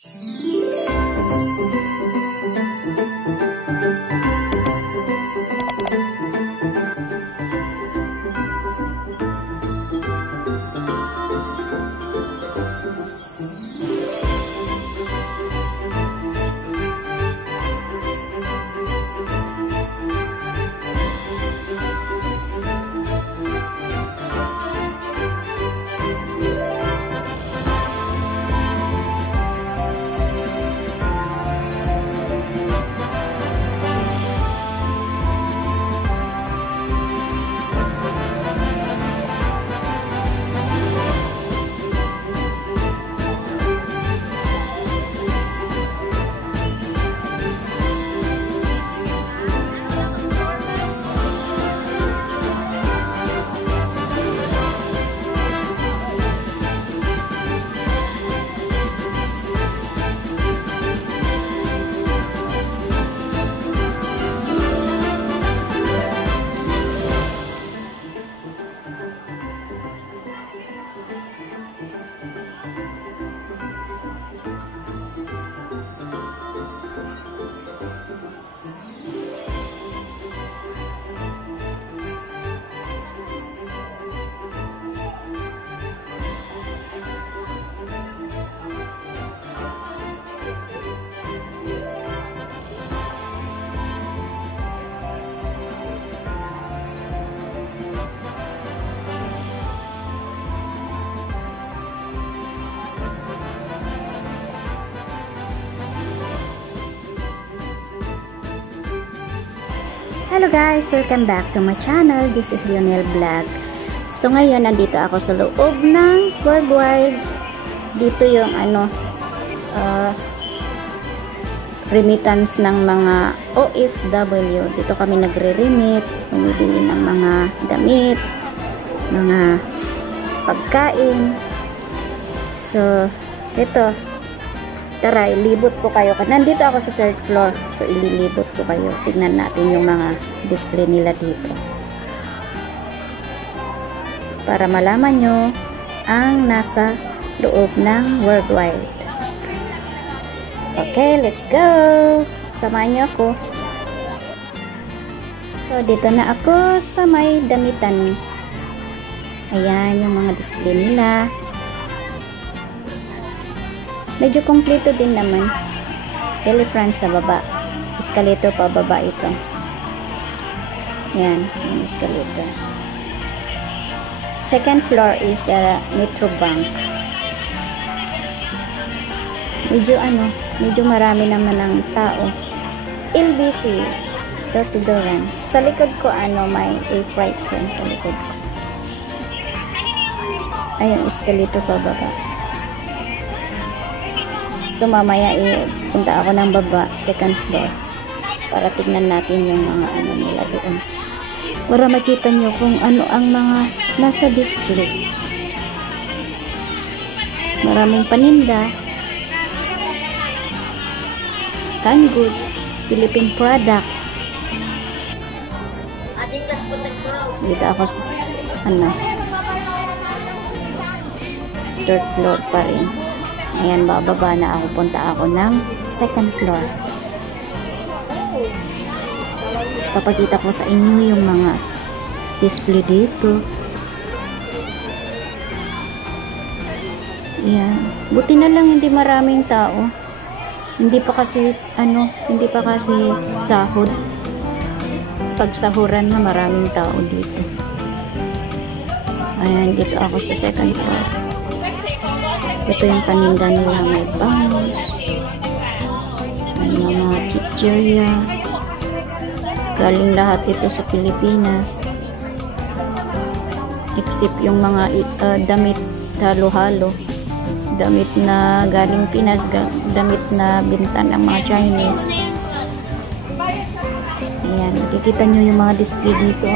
Hello guys! Welcome back to my channel. This is Lionel Vlog. So ngayon, nandito ako sa loob ng Worldwide. Dito yung remittance ng mga OFW. Dito kami nagre-remit, bumibili ng mga damit, mga pagkain. So, ito. Tara, ilibot ko kayo. Nandito ako sa 3rd floor. So, ililibot ko kayo. Tignan natin yung mga display nila dito. Para malaman nyo ang nasa loob ng Worldwide. Okay, let's go! Samahan nyo ako. So, dito na ako sa may damitan. Ayan, yung mga display nila. Medyo kompleto din naman. Delifrance sa baba. Escalator pa baba ito. Yan, yung escalator. 2nd floor is the Metro Bank. Medyo marami naman ang tao. LBC, Tortidoran. Sa likod ko, may A-Freight dyan sa likod ko. Ayun, escalator pa baba. So, mamaya punta ako ng baba, 2nd floor. Para tignan natin yung mga nila doon. Para makita nyo kung ano ang mga nasa display. Maraming paninda. Canned goods. Philippine product. Dito ako sa 3rd floor pa rin. Ayan, bababa na ako. Punta ako ng 2nd floor. Papakita ko sa inyo yung mga display dito. Ayan. Buti na lang hindi maraming tao. Hindi pa kasi sahod. Pag sahuran na maraming tao dito. Ayan, dito ako sa 2nd floor. Ito yung paninda nila, may bangus, may mga chichirya. Galing lahat ito sa Pilipinas. Except yung mga damit halo-halo. Damit na galing Pinas, damit na binta ng mga Chinese. Ayan, makikita nyo yung mga display dito.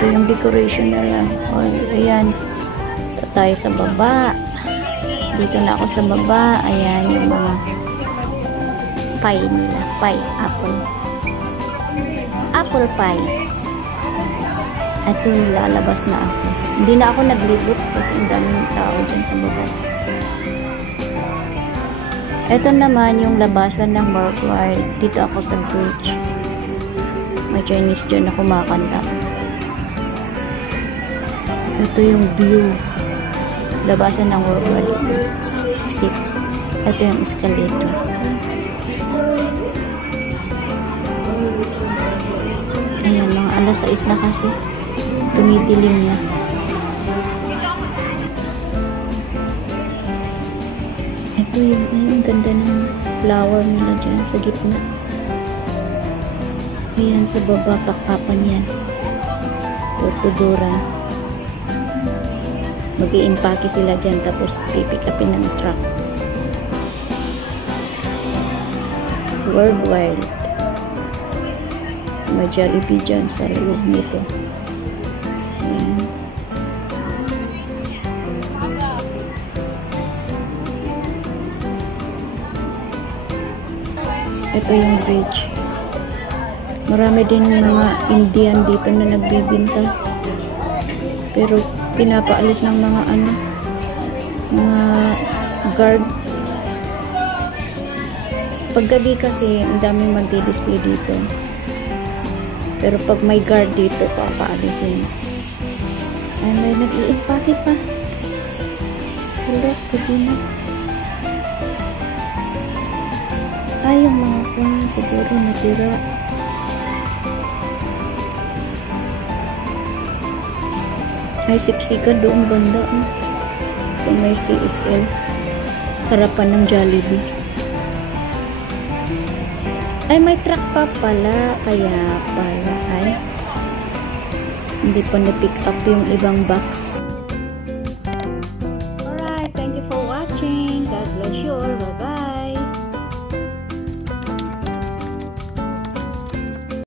Ito yung decoration nila. Ayan. Ito tayo sa baba. Dito na ako sa baba. Ayan yung mga pie nila. Pie. Apple. Apple pie. Ito, lalabas na ako. Hindi na ako naglibot kasi ang daming tao dyan sa baba. Ito naman yung labasan ng Worldwide. Dito ako sa bridge. May Chinese dyan na kumakanta. Ito yung view. Labasan ng Worldwide. Exit. Ito yung escalator. Ayan, mga alas 6 na kasi. Tumidilim na. Ito yung ganda ng flower nila dyan sa gitna. Ayan, sa baba, pakapan yan. Portuduran. Mag-i-impake sila dyan, tapos pipikapin ng truck. Worldwide. May Jollibee dyan sa loob nito. Ayan. Ito yung bridge. Marami din mga Indian dito na nagbibinta. Pero pinapaalis ng mga mga guard. Paggabi kasi ang daming magdi-display dito. Pero pag may guard dito, papaalisin. Ay, may nag-i-impake pa. Hello, pwede na. Ay, yung mga phone siguro natira. Ay, siksika doon banda. So, may CSL. Harapan ng Jollibee. Ay, may truck pa pala. Kaya pala, ay. Hindi pa na-pick up yung ibang box.